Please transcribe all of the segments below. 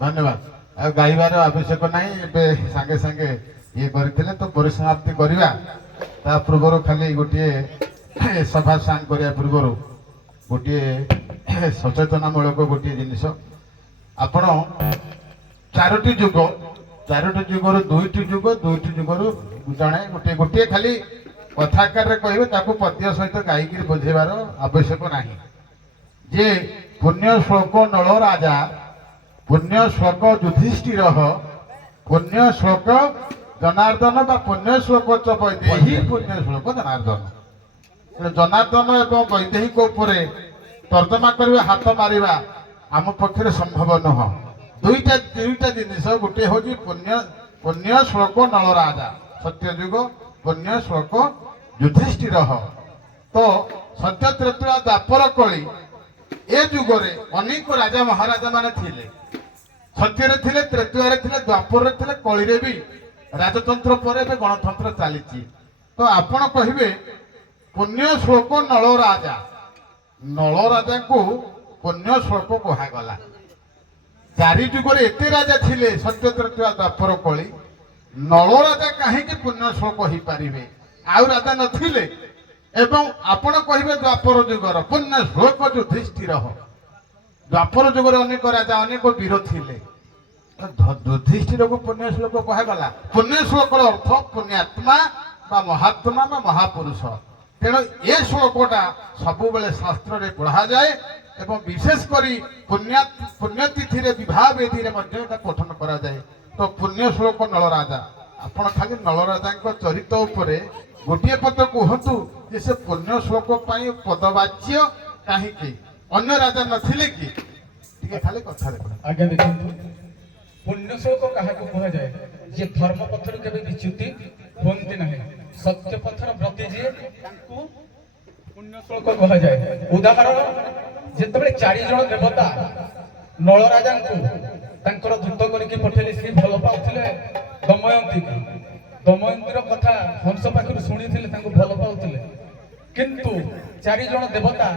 धन्यवाद गाइबार आवश्यक ना सागे सागे ये करते तो परिसमाप्ति करवा पूर्व खाली गोटे सभा सांग करने पूर्व गोटे सचेतनामूलक गोटे जिनस आपण चारोटी जुग दुईटी जुगर जड़े गोटे गोटे खाली कथाकार कहे पद्य सहित गायक बुझेबार आवश्यक ना जे पुण्य श्लोक नल राजा पुण्य श्लोक युधिष्ठिर पुण्य श्लोक जनार्दन बा पुण्य श्लोक च वैदेही पुण्य श्लोक जनार्दन जनार्दन एवं वैदेहिक उपरे तर्जमा करवा हाथ मारिबा आम पक्षे संभव नुह दुईटा जिनिस गोटे हूँ पुण्य श्लोक नल राजा सत्यजुग पुण्य श्लोक युधिष्ठिर तो सत्य त्रेतुआ द्वापर कली ए जुगरे अनेक राजा महाराजा माने थिले सत्य थे त्रेतुआ थे द्वापर थे कली भी राजतंत्र पर गणतंत्र चली तो आपण कहे पुण्य श्लोक नल राजा को पुण्य श्लोक कहगला चारि जुगरे एते राजा थिले सत्य त्रेतुआ द्वापर कली नल राजा कहीं पुण्य श्लोक हो पारे आउ राजा नथिले एवं आपण कहे द्वापर जुगर पुण्य श्लोक युधिष्ठिर द्वापर जुगर अनेक राजा अनेक वीर थिले युधिष्ठिर को पुण्य श्लोक कहगला पुण्य श्लोक अर्थ पुण्यात्मा बा महात्मा बा महापुरुष तेणु ये श्लोकटा सब शास्त्र में पढ़ा जाए एवं विशेषकर पुण्यतिथि विवाह वेदी पठन करा जाए तो पुण्य श्लोक नल राजा आपण खाली नल राजा चरित्र उपरे गोटे पद कहतु जे से पुण्य श्लोक पदवाच्य कहीं अन्य राजा नथिले कि खाली कथा आज्ञा देखो पुण्य श्लोक क्या कह जाए जे धर्म पथर के विच्युति होती ना सत्य पथर प्रति जे पुण्य श्लोक कह जाए उदाहरण जिते चारि जन देवता नल राजा दूत करके पठेले सी भल पाउथिले दमयंती दमयंतीर कथा हंस पाखर शुणी भल पाउथिले किंतु चारि जन देवता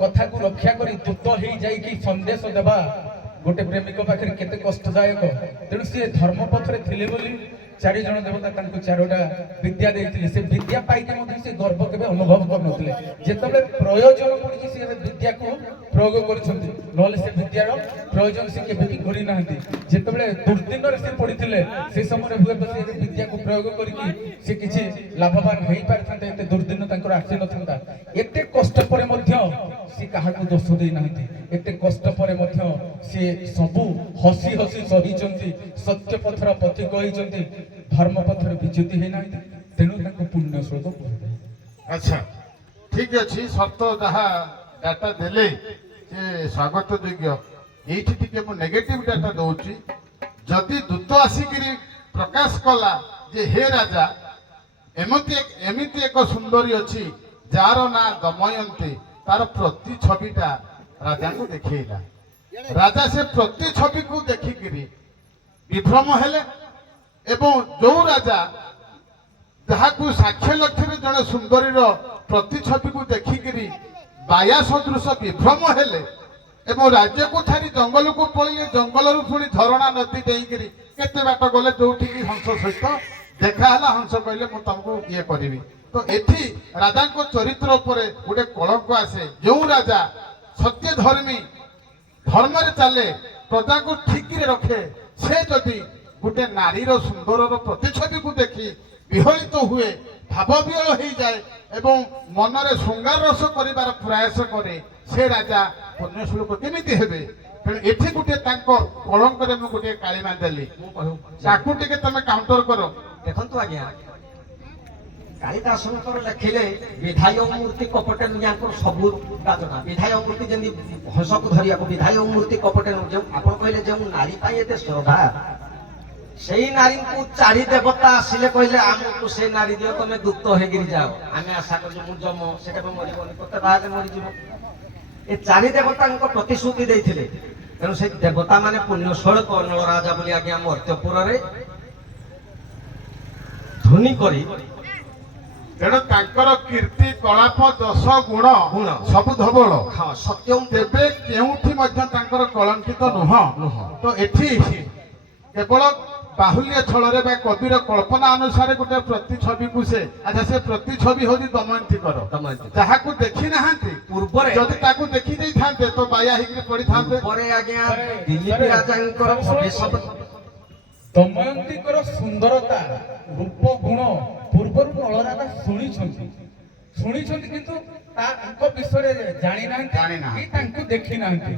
कथा को रक्षा करी दूत ही जाइकी संदेश देवा गोटे प्रेमिक पाखे केते कष्टदायक तेणु सी धर्म पथरे थिले बोली चारि जन देवता चारोटा विद्या देइथिले से विद्या पाइके मध्ये से गर्व केबे अनुभव करनथिले जेतबे प्रयोजन पड़ी से विद्या को प्रयोग करछन्ती नले से विद्यार प्रयोजन से केबे भी करि नाहंती जेतबे दुर्दिन रे से पड़िथिले से समय हुए तो से विद्या को प्रयोग करिकि से किछि लाभवान होई पारथांते एते दुर्दिन तांकर आसी नथंता एते कष्ट परे मध्ये से काहा को दोष देई नाहंती एते कष्ट परे मध्ये से सबु हसी हसी सहिचंती सत्य पथर पथि कहिचंती धर्म पथर विच्युति है ना तेणु पुण्य श्लोक अच्छा ठीक अच्छे सत जहाँ डाटा देले स्वागत योग्य ये नेगेटिव डाटा दौची जदि दूत आसिक प्रकाश कला जे हे राजा एमती एक सुंदरी अच्छी जार ना दमयंती तार प्रति छविटा राजा को देखला राजा से प्रति छवि को देखिक विभ्रम हेले एवं जो राजा जहाँ साक्ष्य लक्ष्य जड़े सुंदरी प्रतिछवि को देखिकी बाया सदृश विभ्रम हेले एवं राज्य को छाड़ी जंगल को पड़े जंगल पुणी झरणा नदी डेकरी केते बाट गले जो हंस सहित देखाला हंस कहले मुझे तुमको ये करी तो एठी राजा को चरित्र उपरे गोटे कलंक आसे जो राजा सत्य धर्मी धर्म चले प्रजा को ठीक रखे से जदि गोटे नारीर सुंदर प्रतिछवि को देखी विहलित हुए भाव विहल हो जाए एवं मनरे श्रृंगार रस कर प्रयास करे से राजा पुण्य श्लोक केमिति हेबे तेणु एठी गोटे कलंक गोटे कालीमा देली ताकू टिके तमे काउंटर करो देखंतु आज्ञा कालिदासंकर लेखिले विधाय मूर्ति कपटे नुयांकर सबु गाजना विधाय मूर्ति जेंदी हंस को धरिया को विधाय मूर्ति कपटे नु आपण कहले जे नारी पाई एते श्रद्धा से नारी को चारि देवता आसिले कहले आमको से नारी दियो तमे दुक्त हे गिरी जाओ आमे आशा कर मु जम सेटा पे मरिबोनी कते बाद मरि जीवो ए चारि देवता को प्रतिश्रुति देथिले तेणु से देवता माने पुण्य श्लोक नल राजा बोली आज्ञा मर्त्यपुर रे ध्वनि करी ତେଣୁ ତାଙ୍କର କୀର୍ତ୍ତି କଳାପ ଯଶ ଗୁଣ ଗୁଣ। ସବୁ ଧବଳ। ହଁ ସତ୍ୟମ୍ ତେବେ କେଉଁଠି ମଧ୍ୟ ତାଙ୍କର କଳଙ୍କିତ ନୁହଁ। ନୁହଁ। ତ ଏଠି କେବଳ ବାହୁଲ୍ୟ ଛଳରେ ବା କବିର କଳ୍ପନା ଅନୁସାରେ ଗୋଟେ ପ୍ରତିଛବିକୁ ସେ ଆଚ୍ଛା ସେ ପ୍ରତିଛବି ହଉଛି ଦମୟନ୍ତୀଙ୍କର, ଦମୟନ୍ତୀ। ଯାହାକୁ ଦେଖି ନାହାନ୍ତି। ପୂର୍ବରେ ଯଦି ତାକୁ ଦେଖି ଦେଇଥାନ୍ତେ ତ ବାୟା ହେଇକି ପଡିଥାନ୍ତେ। ପରେ ଆଜ୍ଞା ସାରେ, ଦିଲ୍ଲୀପ ସାରେ, ରାଜାଙ୍କର ସାରେ, ଅଭିଶାପ ଦମୟନ୍ତୀଙ୍କର ସୁନ୍ଦରତା ରୂପ ଗୁଣ ପୂର୍ବରୁ ନଳରାଜା ଶୁଣିଛନ୍ତି କିନ୍ତୁ ତାଙ୍କ ବିଷୟରେ ଜାଣିନାହାନ୍ତି ଜାଣିନାହାନ୍ତି। କି ତାଙ୍କୁ ଦେଖି ନାହାନ୍ତି।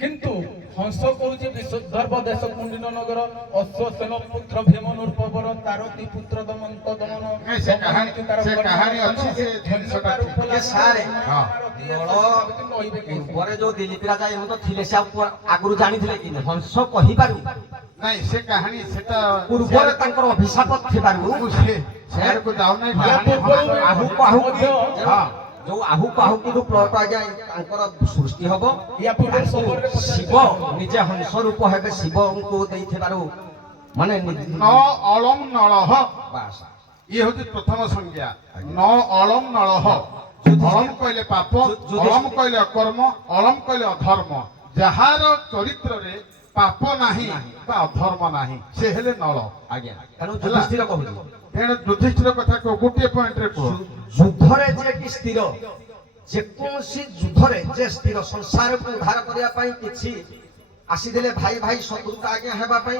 କିନ୍ତୁ ହଂସ କହୁଛି ବିଶୁଦ୍ଧର୍ବ ଦେଶ କୁଣ୍ଡିନ ନଗର ଅଶ୍ୱସେନ ପୁତ୍ର ଭୀମ ନୃପବର ତାରତି ପୁତ୍ର ଦମନ୍ତ ଦମନ ନାଇଁ, ସେ କାହାଣୀ ଅଛି, ସେ ଜିନିଷଟା ଠିକ। ସାରେ, ହଁ। ପୂର୍ବରେ ଯୋଉ ଦିଲ୍ଲୀପ ରାଜା ଏମିତି ଥିଲେ ସେ ଆଗରୁ ଜାଣିଥିଲେ କି ହଂସ କହିପାରୁ ନାଇଁ ସେ କାହାଣୀ ସେଟା ପୂର୍ବରେ ତାଙ୍କର ଅଭିଶାପ ଥିବାରୁ ମୁଁ ସେଆଡକୁ ଯାଉନାହିଁ। ୟା କାହାଣୀ ପୂର୍ବରୁ ହଂସ- ଆହୁକୁ ଆହୁକି ହଁ। ଯୋଉ ଆହୁକୁ ଆହୁକିରୁ ପ୍ଲଟ ଆଜ୍ଞା ତାଙ୍କର ସୃଷ୍ଟି ହବ। ୟା ପୂର୍ବରୁ ତାଙ୍କୁ ଖବରରେ ଶିବ ନିଜେ ହଂସ ରୂପ ହେବେ ଶିବଙ୍କୁ ଦେଇଥିବାରୁ ମାନେ ନ ଅଳମ ନଳହ ବାସ୍। ଇଏ ହଉଛି ପ୍ରଥମ ସଂଜ୍ଞା। ନ ଅଳମ ନଳହ। ଅଳମ କହିଲେ ପାପ, ଅଳମ କହିଲେ ଅକର୍ମ, ଅଳମ କହିଲେ ଅଧର୍ମ। ଯାହାର ଚରିତ୍ରରେ ପାପ ନାହିଁ ବା ଅଧର୍ମ ନାହିଁ ସେ ହେଲେ ନଳ। ଆଜ୍ଞା ତେଣୁ ଯୁଧିଷ୍ଠିର କହୁଛି ତେଣୁ ଯୁଧିଷ୍ଠିର କଥା କୁହ, ଗୋଟିଏ ପଏଣ୍ଟରେ କୁହ। ଯୁଦ୍ଧରେ ଯେ କି ସ୍ଥିର, ଯେକୌଣସି ଯୁଦ୍ଧରେ ଯେ ସ୍ଥିର ସଂସାରକୁ ଉଦ୍ଧାର କରିବା ପାଇଁ କିଛି ଆସିଥିଲେ ଭାଇ ଭାଇ ଶତ୍ରୁତା ଆଜ୍ଞା ହେବା ପାଇଁ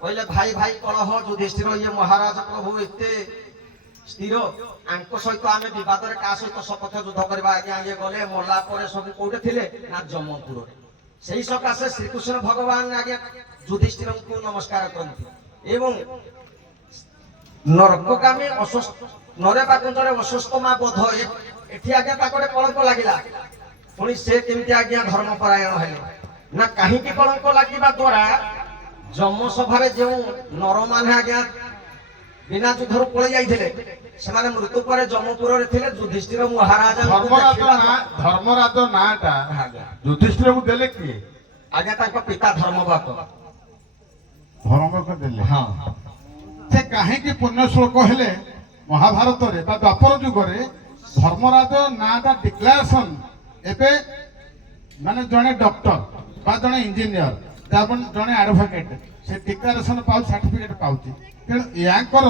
କହିଲେ ଭାଇ ଭାଇ କଳହ ଯୁଧିଷ୍ଠିର ଇଏ ମହାରାଜ ପ୍ରଭୁ ଏତେ ସ୍ଥିର ଆଙ୍କ ସହିତ ଆମେ ବିବାଦରେ କାହା ସହିତ ଶପଥ ଯୁଦ୍ଧ କରିବା ଆଜ୍ଞା ଇଏ ଗଲେ ମଲା ପରେ ସବୁ କୋଉଠି ଥିଲେ ନା ଜମପୁରରେ। ସେଇ ସକାଶେ ଶ୍ରୀକୃଷ୍ଣ ଭଗବାନ ଆଜ୍ଞା ଯୁଧିଷ୍ଠିରଙ୍କୁ ନମସ୍କାର କରନ୍ତି ଏବଂ ନରକଗାମୀ ନରେବା କୁଞ୍ଜରେ ଅସୁସ୍ଥ ମା ବୋଧ ଏଠି ଆଜ୍ଞା ତାକୁ ଗୋଟେ କଳଙ୍କ ଲାଗିଲା। ପୁଣି ସେ କେମିତି ଆଜ୍ଞା ଧର୍ମପରାୟଣ ହେଲେ ନା କାହିଁକି କଳଙ୍କ ଲାଗିବା ଦ୍ୱାରା ଯମସଭାରେ ଯେଉଁ ନରମାନେ ଆଜ୍ଞା ବିନା ଯୁଦ୍ଧରୁ ପଳେଇ ଯାଇଥିଲେ ସେମାନେ ମୃତ୍ୟୁ ପରେ ଜମପୁରରେ ଥିଲେ ଯୁଧିଷ୍ଠିର ମହାରାଜା ଧର୍ମରାଜ ନାଁଟା ଆଜ୍ଞା ଯୁଧିଷ୍ଠିରକୁ ଦେଲେ କିଏ? ଆଜ୍ଞା ତାଙ୍କ ପିତା ଧର୍ମବାକ। ଧର୍ମକୁ ଦେଲେ। ହଁ ସେ କାହିଁକି ପୁଣ୍ୟ ଶ୍ଲୋକ ହେଲେ ମହାଭାରତରେ ବା ଦ୍ୱାପର ଯୁଗରେ ଧର୍ମରାଜ ନାଁଟା ଡିକ୍ଲାରେସନ ଏବେ ମାନେ ଜଣେ ଡକ୍ଟର ବା ଜଣେ ଇଞ୍ଜିନିୟର ଜଣେ ଆଡଭୋକେଟ ସେ ଡିକ୍ଲାରେସନ ପାଉଛି, ସାର୍ଟିଫିକେଟ ପାଉଛି। ତେଣୁ ୟାଙ୍କର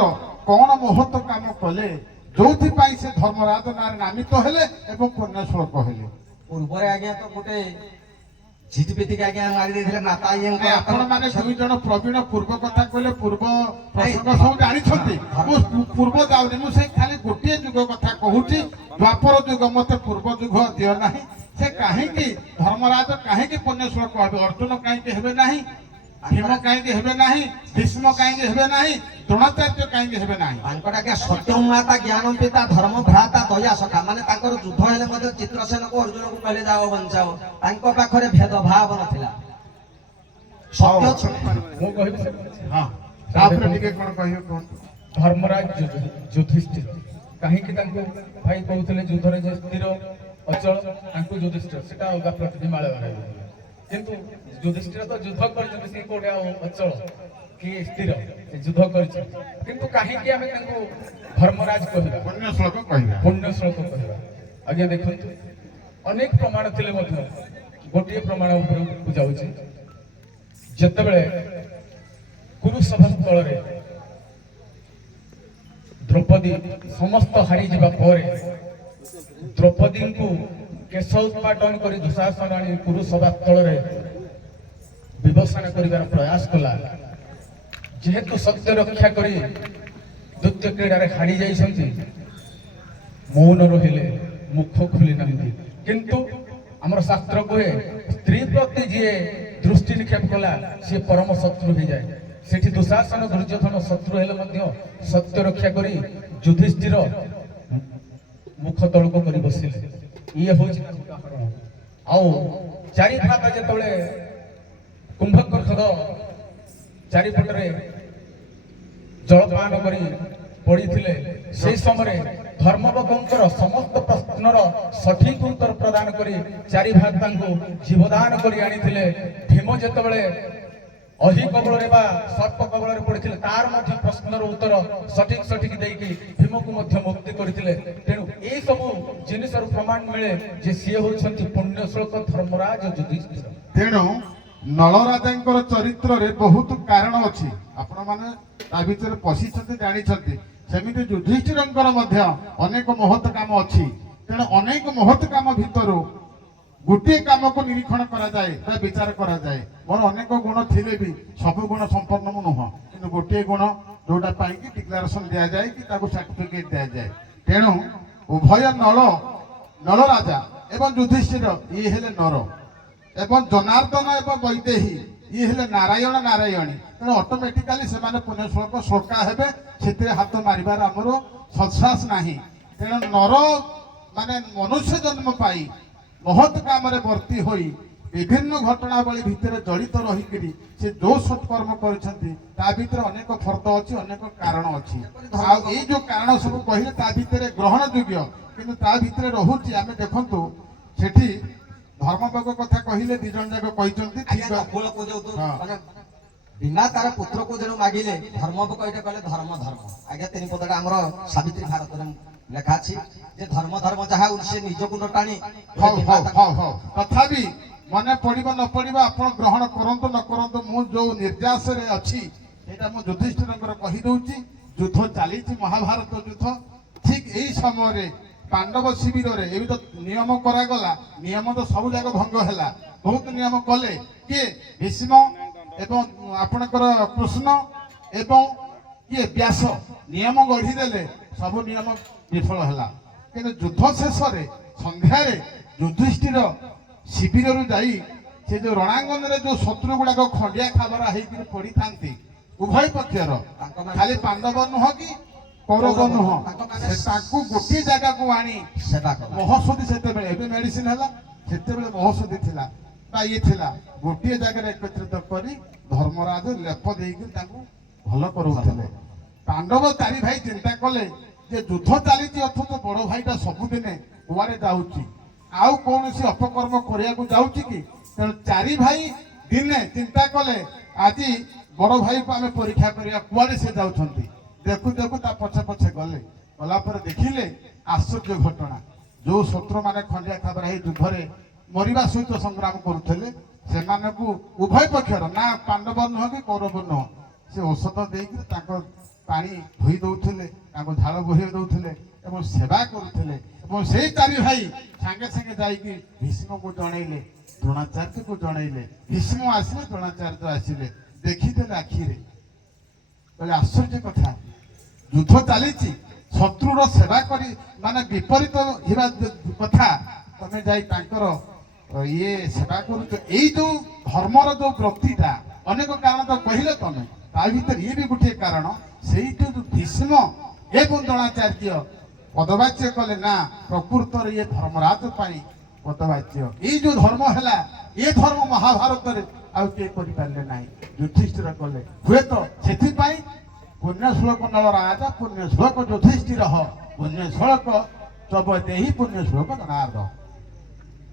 କଣ ମହତ କାମ କଲେ ଯୋଉଥିପାଇଁ ସେ ଧର୍ମରାଜ ନାଁରେ ନାମିତ ହେଲେ ଏବଂ ପୁଣ୍ୟ ଶ୍ଲୋକ ହେଲେ? ପୂର୍ବରେ ଆଜ୍ଞା ତ ଗୋଟେ ଝିଟିପିଟିକି ଆଜ୍ଞା ମାରି ଦେଇଥିଲେ ମାତା ଇଏଙ୍କ ଆପଣ ମାନେ ଦୁଇ ଜଣ ପ୍ରବୀଣ ପୂର୍ବ କଥା କହିଲେ ପୂର୍ବ ପ୍ରସଙ୍ଗ ସବୁ ଜାଣିଛନ୍ତି। ମୁଁ ପୂର୍ବ ଯାଉନି, ମୁଁ ସେଇ ଖାଲି ଗୋଟିଏ ଯୁଗ କଥା କହୁଛି। ଦ୍ୱାପର ଯୁଗ ମତେ ପୂର୍ବ ଯୁଗ ଦିଅ ନାହିଁ। ସେ କାହିଁକି ଧର୍ମରାଜ କାହିଁକି ପୁଣ୍ୟ ଶ୍ଲୋକ ହେବେ? ଅର୍ଜୁନ କାହିଁକି ହେବେ ନାହିଁ? ଭୀମ କାହିଁକି ହେବେ ନାହିଁ? ଭୀଷ୍ମ କାହିଁକି ହେବେ ନାହିଁ? ଦ୍ରୋଣାଚାର୍ଯ୍ୟ କାହିଁକି ହେବେ ନାହିଁ? ତାଙ୍କର ଆଜ୍ଞା ସତ୍ୟମ ମାତା ଜ୍ଞାନ ପିତା ଧର୍ମ ଭ୍ରାତା ଦୟା ସଖା ମାନେ ତାଙ୍କର ଯୁଦ୍ଧ ହେଲେ ମଧ୍ୟ ଚିତ୍ରସେନକୁ ଅର୍ଜୁନକୁ କହିଲେ ଯାଅ ବଞ୍ଚାଅ। ତାଙ୍କ ପାଖରେ ଭେଦଭାବ ନଥିଲା। ସତ୍ୟ ମୁଁ କହିବି ସାର୍, ହଁ ତାପରେ ଟିକେ କଣ କହିବେ କୁହନ୍ତୁ। ଧର୍ମରାଜ ଯୁଧିଷ୍ଠିର କାହିଁକି ତାଙ୍କୁ ଭାଇ କହୁଥିଲେ ଯୁଦ୍ଧରେ ଯେ ସ୍ଥିର ଅଚଳ ତାଙ୍କୁ ଯୁଧିଷ୍ଠିର ସେଟା ଅଲଗା ପ୍ରତିମାଳ କିନ୍ତୁ ଯୁଧିଷ୍ଠିର ତ ଯୁଦ୍ଧ କରିଛନ୍ତି ସେ କୋଉଠି ଆଉ ଅଚଳ କି ସ୍ଥିର ସେ ଯୁଦ୍ଧ କରିଛନ୍ତି। କିନ୍ତୁ କାହିଁକି ଆମେ ତାଙ୍କୁ ଧର୍ମରାଜ କହିବା ପୁଣ୍ୟ ଶ୍ଲୋକ କହିବା? ପୁଣ୍ୟ ଶ୍ଲୋକ କହିବା ଆଜ୍ଞା ଦେଖନ୍ତୁ ଅନେକ ପ୍ରମାଣ ଥିଲେ ମଧ୍ୟ ଗୋଟିଏ ପ୍ରମାଣ ଉପରକୁ ଯାଉଛି। ଯେତେବେଳେ କୁରୁସଭା ସ୍ଥଳରେ ଦ୍ରୌପଦୀ ସମସ୍ତ ହାରିଯିବା ପରେ ଦ୍ରୌପଦୀଙ୍କୁ କେଶ ଉତ୍ପାଟନ କରି ଦୁଶାସନ ଆଣି କୁରୁସଭା ସ୍ଥଳରେ ବିବସନା କରିବାର ପ୍ରୟାସ କଲା। ଯେହେତୁ ସତ୍ୟ ରକ୍ଷା କରି ଦ୍ୱିତୀୟ କ୍ରୀଡ଼ାରେ ହାରି ଯାଇଛନ୍ତି ମୌନ ରହିଲେ, ମୁଖ ଖୋଲି ନାହାନ୍ତି। କିନ୍ତୁ ଆମର ଶାସ୍ତ୍ର କୁହେ ସ୍ତ୍ରୀ ପ୍ରତି ଯିଏ ଦୃଷ୍ଟି ନିକ୍ଷେପ କଲା ସିଏ ପରମ ଶତ୍ରୁ ହେଇଯାଏ। ସେଠି ଦୁଶାସନ ଦୁର୍ଯ୍ୟୋଧନ ଶତ୍ରୁ ହେଲେ ମଧ୍ୟ ସତ୍ୟ ରକ୍ଷା କରି ଯୁଧିଷ୍ଠିର ମୁଖ ତଳକୁ କରି ବସିଲେ। ଇଏ ହଉଛି ଉଦାହରଣ। ଆଉ ଚାରି ଭ୍ରାତା ଯେତେବେଳେ କୁମ୍ଭକର୍ଣ୍ଣ ଚାରିପଟରେ ଜଳପାନ କରି ପଡ଼ିଥିଲେ ସେହି ସମୟରେ ଧର୍ମବକଙ୍କର ସମସ୍ତ ପ୍ରଶ୍ନର ସଠିକ ଉତ୍ତର ପ୍ରଦାନ କରି ଚାରି ଭ୍ରାତାଙ୍କୁ ଜୀବଦାନ କରି ଆଣିଥିଲେ। ଭୀମ ଯେତେବେଳେ ଅହି କବଳରେ ବା ସର୍ପ କବଳରେ ପଡିଥିଲେ ତାର ମଧ୍ୟ ପ୍ରଶ୍ନର ଉତ୍ତର ସଠିକ ଦେଇକି ଭୀମକୁ ମଧ୍ୟ ମୁକ୍ତି କରିଥିଲେ। ତେଣୁ ଏଇ ସବୁ ଜିନିଷରୁ ପ୍ରମାଣ ମିଳେ ଯେ ସିଏ ହଉଛନ୍ତି ପୁଣ୍ୟ ଶ୍ଳୋକ ଧର୍ମରାଜ ଯୁଧିଷ୍ଠିର। ତେଣୁ ନଳରାଜାଙ୍କର ଚରିତ୍ରରେ ବହୁତ କାରଣ ଅଛି, ଆପଣ ମାନେ ତା ଭିତରେ ପଶିଛନ୍ତି ଜାଣିଛନ୍ତି। ସେମିତି ଯୁଧିଷ୍ଠିରଙ୍କର ମଧ୍ୟ ଅନେକ ମହତ କାମ ଅଛି। ତେଣୁ ଅନେକ ମହତ କାମ ଭିତରୁ ଗୋଟିଏ କାମକୁ ନିରୀକ୍ଷଣ କରାଯାଏ ବା ବିଚାର କରାଯାଏ। ମୋର ଅନେକ ଗୁଣ ଥିଲେ ବି ସବୁ ଗୁଣ ସମ୍ପନ୍ନ ମୁଁ ନୁହଁ, କିନ୍ତୁ ଗୋଟିଏ ଗୁଣ ଯୋଉଟା ପାଇକି ଡିକ୍ଲାରେସନ ଦିଆଯାଏ କି ତାକୁ ସାର୍ଟିଫିକେଟ ଦିଆଯାଏ। ତେଣୁ ଉଭୟ ନଳ ରାଜା ଏବଂ ଯୁଧିଷ୍ଠିର ଇଏ ହେଲେ ନର ଏବଂ ଜନାର୍ଦ୍ଦନ ଏବଂ ବୈଦେହୀ ଇଏ ହେଲେ ନାରାୟଣ ନାରାୟଣୀ। ତେଣୁ ଅଟୋମେଟିକାଲି ସେମାନେ ପୁଣ୍ୟଶ୍ଳୋକ ଶ୍ଳୋକା ହେବେ, ସେଥିରେ ହାତ ମାରିବାର ଆମର ସତ୍ସାହସ ନାହିଁ। ତେଣୁ ନର ମାନେ ମନୁଷ୍ୟ ଜନ୍ମ ପାଇ ମହତ କାମରେ ବର୍ତ୍ତି ହୋଇ ବିଭିନ୍ନ ଘଟଣାବଳୀ ଭିତରେ ଜଡ଼ିତ ରହିକିରି ସେ ଯୋଉ ସତ୍କର୍ମ କରିଛନ୍ତି ତା ଭିତରେ ଅନେକ ଫର୍ଦ୍ଦ ଅଛି, ଅନେକ କାରଣ ଅଛି। ଆଉ ଏଇ ଯୋଉ କାରଣ ସବୁ କହିଲେ ତା ଭିତରେ ଗ୍ରହଣ ଯୋଗ୍ୟ, କିନ୍ତୁ ତା ଭିତରେ ରହୁଛି ଆମେ ଦେଖନ୍ତୁ ସେଠି ଧର୍ମପଦ କଥା କହିଲେ ଦି ଜଣ ଯାକ କହିଛନ୍ତି ଠିକ। ବିନା ତାର ପୁତ୍ରକୁ ଯେଣୁ ମାଗିଲେ ଧର୍ମପଦ ଏଇଟା କହିଲେ ଧର୍ମ ଆଜ୍ଞା 3 ପଦଟା ଆମର ସାବିତ୍ରୀ ଭାରତରେ ଲେଖା ଅଛି ଯେ ଧର୍ମ ଯାହା ସେ ନିଜକୁ ନ ଟାଣି ତଥାପି ମନେ ପଡିବ ନ ପଡିବ ଆପଣ ଗ୍ରହଣ କରନ୍ତୁ ନ କରନ୍ତୁ, ମୁଁ ଯୋଉ ନିର୍ଯାସରେ ଅଛି ସେଇଟା ମୁଁ ଯୁଧିଷ୍ଠିରଙ୍କର କହିଦଉଛି। ଯୁଦ୍ଧ ଚାଲିଛି, ମହାଭାରତ ଯୁଦ୍ଧ। ଠିକ ଏଇ ସମୟରେ ପାଣ୍ଡବ ଶିବିରରେ ଏବେ ତ ନିୟମ କରାଗଲା, ନିୟମ ତ ସବୁ ଯାକ ଭଙ୍ଗ ହେଲା। ବହୁତ ନିୟମ କଲେ କିଏ ଭୀଷ୍ମ ଏବଂ ଆପଣଙ୍କର କୃଷ୍ଣ ଏବଂ କିଏ ବ୍ୟାସ ନିୟମ ଗଢିଦେଲେ, ସବୁ ନିୟମ ବିଫଳ ହେଲା। କିନ୍ତୁ ଯୁଦ୍ଧ ଶେଷରେ ସନ୍ଧ୍ୟାରେ ଯୁଧିଷ୍ଠିର ଶିବିରରୁ ଯାଇ ସେ ଯୋଉ ରଣାଙ୍ଗନରେ ଯୋଉ ଶତ୍ରୁ ଗୁଡାକ ଖଣ୍ଡିଆ ଖାବରା ହେଇକି ପଡିଥାନ୍ତି ଉଭୟ ପକ୍ଷର, ଖାଲି ପାଣ୍ଡବ ନୁହଁ କି କୌରବ ନୁହଁ, ତାଙ୍କୁ ଗୋଟିଏ ଜାଗାକୁ ଆଣି ମହୋଷଧି, ସେତେବେଳେ ଏବେ ମେଡିସିନ ହେଲା, ସେତେବେଳେ ମହୋଷଧି ଥିଲା ବା ଇଏ ଥିଲା, ଗୋଟିଏ ଜାଗାରେ ଏକତ୍ରିତ କରି ଧର୍ମରାଜ ଲେପ ଦେଇକି ତାଙ୍କୁ ଭଲ କରୁଥିଲେ। ପାଣ୍ଡବ 4 ଭାଇ ଚିନ୍ତା କଲେ ଯେ ଯୁଦ୍ଧ ଚାଲିଛି ଅଥଚ ବଡ ଭାଇଟା ସବୁଦିନେ କୁଆଡେ ଯାଉଛି, ଆଉ କୌଣସି ଅପକର୍ମ କରିବାକୁ ଯାଉଛି କି? ତେଣୁ 4 ଭାଇ ଦିନେ ଚିନ୍ତା କଲେ ଆଜି ବଡ ଭାଇକୁ ଆମେ ପରୀକ୍ଷା କରିବା କୁଆଡେ ସେ ଯାଉଛନ୍ତି। ଦେଖୁ ଦେଖୁ ତା ପଛେ ଗଲା ପରେ ଦେଖିଲେ ଆଶ୍ଚର୍ଯ୍ୟ ଘଟଣା। ଯୋଉ ଶତ୍ରୁ ମାନେ ଖଣ୍ଡିଆ ଖାବରା ହେଇ ଯୁଦ୍ଧରେ ମରିବା ସହିତ ସଂଗ୍ରାମ କରୁଥିଲେ ସେମାନଙ୍କୁ ଉଭୟ ପକ୍ଷର, ନା ପାଣ୍ଡବ ନୁହଁ କି କୌରବ ନୁହଁ, ସେ ଔଷଧ ଦେଇକି ତାଙ୍କ ପାଣି ଧୋଇ ଦଉଥିଲେ, ତାଙ୍କୁ ଝାଳ ବୋହି ଦଉଥିଲେ ଏବଂ ସେବା କରୁଥିଲେ। ଏବଂ ସେଇ 4 ଭାଇ ସାଙ୍ଗେ ସାଙ୍ଗେ ଯାଇକି ଭୀଷ୍ମକୁ ଜଣେଇଲେ, ଦ୍ରୋଣାଚାର୍ଯ୍ୟକୁ ଜଣେଇଲେ। ଭୀଷ୍ମ ଆସିଲେ, ଦ୍ରୋଣାଚାର୍ଯ୍ୟ ଆସିଲେ, ଦେଖିଦେଲେ ଆଖିରେ, କହିଲେ ଆଶ୍ଚର୍ଯ୍ୟ କଥା, ଯୁଦ୍ଧ ଚାଲିଛି, ଶତ୍ରୁର ସେବା କରି ମାନେ ବିପରୀତ ହେବା କଥା, ତମେ ଯାଇ ତାଙ୍କର ଇଏ ସେବା କରୁଛ। ଏଇ ଯୋଉ ଧର୍ମର ଯୋଉ ବ୍ରତିଟା, ଅନେକ କାରଣ ତ କହିଲେ ତମେ, ତା ଭିତରେ ଇଏ ବି ଗୋଟିଏ କାରଣ। ସେଇଠୁ ଭୀଷ୍ମ ଏବଂ ଦ୍ରୋଣାଚାର୍ଯ୍ୟ ପଦବାଚ୍ୟ କଲେ, ନା ପ୍ରକୃତରେ ଇଏ ଧର୍ମରାଜ ପାଇଁ ପଦବାଚ୍ୟ। ଏଇ ଯୋଉ ଧର୍ମ ହେଲା, ଏ ଧର୍ମ ମହାଭାରତରେ ଆଉ କିଏ କରିପାରିଲେ ନାହିଁ, ଯୁଧିଷ୍ଠିର କଲେ। ହୁଏତ ସେଥିପାଇଁ ପୁଣ୍ୟ ଶ୍ଳୋକ ନଳ ରାଜା, ପୁଣ୍ୟ ଶ୍ଳୋକ ଯୁଧିଷ୍ଠିର, ପୁଣ୍ୟ ଶ୍ଳୋକ ଚବଦେହି, ପୁଣ୍ୟ ଶ୍ଳୋକ ଜନାର୍ଦ୍ଦନ।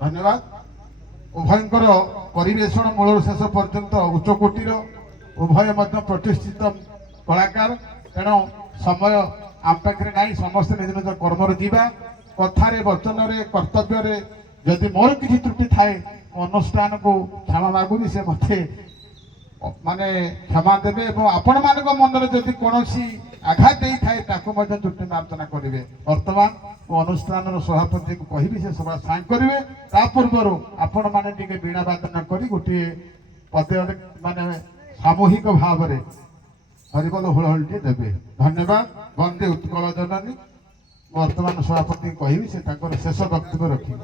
ଧନ୍ୟବାଦ। ଉଭୟଙ୍କର ପରିବେଷଣ ମୂଳରୁ ଶେଷ ପର୍ଯ୍ୟନ୍ତ ଉଚ୍ଚ କୋଟିର, ଉଭୟ ମଧ୍ୟ ପ୍ରତିଷ୍ଠିତ କଳାକାର। ତେଣୁ ସମୟ ଆମ ପାଖରେ ନାହିଁ, ସମସ୍ତେ ନିଜ ନିଜ କର୍ମରେ ଯିବା। କଥାରେ, ବଚନରେ, କର୍ତ୍ତବ୍ୟରେ ଯଦି ମୋର କିଛି ତ୍ରୁଟି ଥାଏ, ଅନୁଷ୍ଠାନକୁ କ୍ଷମା ମାଗୁଛି, ସେ ମତେ ମାନେ କ୍ଷମା ଦେବେ ଏବଂ ଆପଣମାନଙ୍କ ମନରେ ଯଦି କୌଣସି ଆଘାତ ଦେଇଥାଏ ତାକୁ ମଧ୍ୟ ତ୍ରୁଟି ମାର୍ଜନା କରିବେ। ବର୍ତ୍ତମାନ ମୁଁ ଅନୁଷ୍ଠାନର ସଭାପତିକୁ କହିବି ସେ ସଭା ସାଇନ୍ କରିବେ। ତା ପୂର୍ବରୁ ଆପଣମାନେ ଟିକେ ବୀଣା ବାଦନ କରି ଗୋଟିଏ ପଦେ ମାନେ ସାମୂହିକ ଭାବରେ ହରିବୋଲ ହୁଳହୁଳିଟିଏ ଦେବେ। ଧନ୍ୟବାଦ। ବନ୍ଦେ ଉତ୍କଳ ଜନନୀ। ବର୍ତ୍ତମାନ ସଭାପତିଙ୍କୁ କହିବି ସେ ତାଙ୍କର ଶେଷ ବକ୍ତବ୍ୟ ରଖିବେ।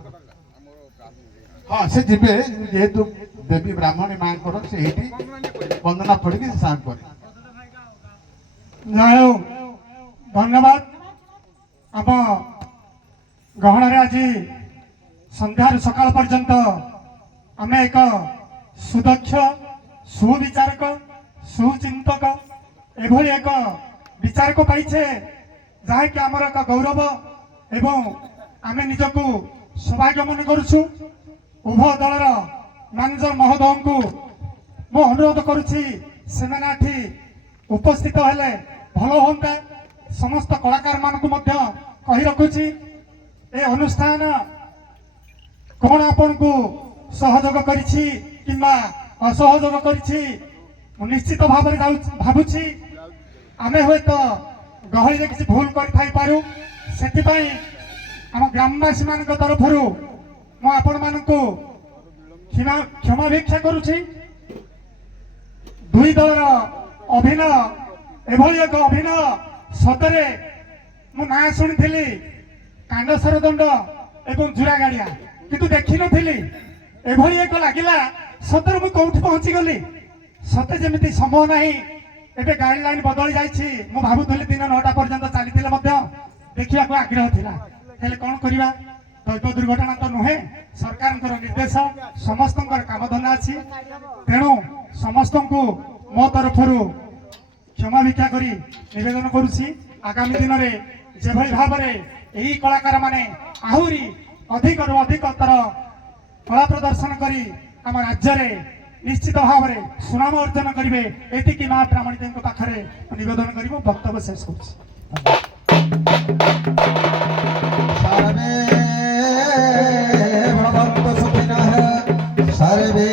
ହଁ, ସେ ଯିବେ, ଯେହେତୁ ଦେବୀ ବ୍ରାହ୍ମଣୀ ମାଙ୍କର, ସେ ଏଇଠି ବନ୍ଦନା ପଡ଼ିକି ସେ ସାଙ୍ଗ କରେ। ଧନ୍ୟବାଦ। ଆମ ଗହଣରେ ଆଜି ସନ୍ଧ୍ୟାରୁ ସକାଳ ପର୍ଯ୍ୟନ୍ତ ଆମେ ଏକ ସୁଦକ୍ଷ, ସୁବିଚାରକ, ସୁଚିନ୍ତକ, ଏଭଳି ଏକ ବିଚାରକ ପାଇଛେ ଯାହାକି ଆମର ଏକ ଗୌରବ ଏବଂ ଆମେ ନିଜକୁ ସୌଭାଗ୍ୟ ମନେ କରୁଛୁ। ଉଭୟ ଦଳର ମ୍ୟାନେଜର ମହୋଦୟଙ୍କୁ ମୁଁ ଅନୁରୋଧ କରୁଛି ସେମାନେ ଏଠି ଉପସ୍ଥିତ ହେଲେ ଭଲ ହୁଅନ୍ତା। ସମସ୍ତ କଳାକାର ମାନଙ୍କୁ ମଧ୍ୟ କହି ରଖୁଛି ଏ ଅନୁଷ୍ଠାନ କଣ ଆପଣଙ୍କୁ ସହଯୋଗ କରିଛି କିମ୍ବା ଅସହଯୋଗ କରିଛି ମୁଁ ନିଶ୍ଚିତ ଭାବରେ ଭାବୁଛି ଆମେ ହୁଏତ ଗହଳିରେ କିଛି ଭୁଲ କରିଥାଇପାରୁ। ସେଥିପାଇଁ ଆମ ଗ୍ରାମବାସୀ ମାନଙ୍କ ତରଫରୁ ମୁଁ ଆପଣମାନଙ୍କୁ କ୍ଷମା ଭିକ୍ଷା କରୁଛି। ଦୁଇ ଦଳର ଅଭିନୟ ଏଭଳି ଏକ ଅଭିନୟ ସତରେ ମୁଁ ନାଁ ଶୁଣିଥିଲି କାଣ୍ଡସର ଦଣ୍ଡ ଏବଂ ଜୁରା ଗାଡିଆ, କିନ୍ତୁ ଦେଖିନଥିଲି ଏଭଳି ଏକ ଲାଗିଲା ସତରେ ମୁଁ କୋଉଠି ପହଞ୍ଚିଗଲି। ସତେ ଯେମିତି ସମୟ ନାହିଁ, ଏବେ ଗାଇଡ ଲାଇନ ବଦଳି ଯାଇଛି। ମୁଁ ଭାବୁଥିଲି ଦିନ 9ଟା ପର୍ଯ୍ୟନ୍ତ ଚାଲିଥିଲେ ମଧ୍ୟ ଦେଖିବାକୁ ଆଗ୍ରହ ଥିଲା, ହେଲେ କଣ କରିବା, ଦୈବ ଦୁର୍ଘଟଣା ତ ନୁହେଁ, ସରକାରଙ୍କର ନିର୍ଦ୍ଦେଶ, ସମସ୍ତଙ୍କର କାମଧନ୍ଦା ଅଛି। ତେଣୁ ସମସ୍ତଙ୍କୁ ମୋ ତରଫରୁ କ୍ଷମା ଭିକ୍ଷା କରି ନିବେଦନ କରୁଛି ଆଗାମୀ ଦିନରେ ଯେଭଳି ଭାବରେ ଏହି କଳାକାର ମାନେ ଆହୁରି ଅଧିକରୁ ଅଧିକତର କଳା ପ୍ରଦର୍ଶନ କରି ଆମ ରାଜ୍ୟରେ ନିଶ୍ଚିତ ଭାବରେ ସୁନାମ ଅର୍ଜନ କରିବେ, ଏତିକି ମା ପ୍ରାମାଣିକଙ୍କ ପାଖରେ ନିବେଦନ କରି ମୁଁ ବକ୍ତବ୍ୟ ଶେଷ କରୁଛି। सर्वे भवन्तु सुखिनः सर्वे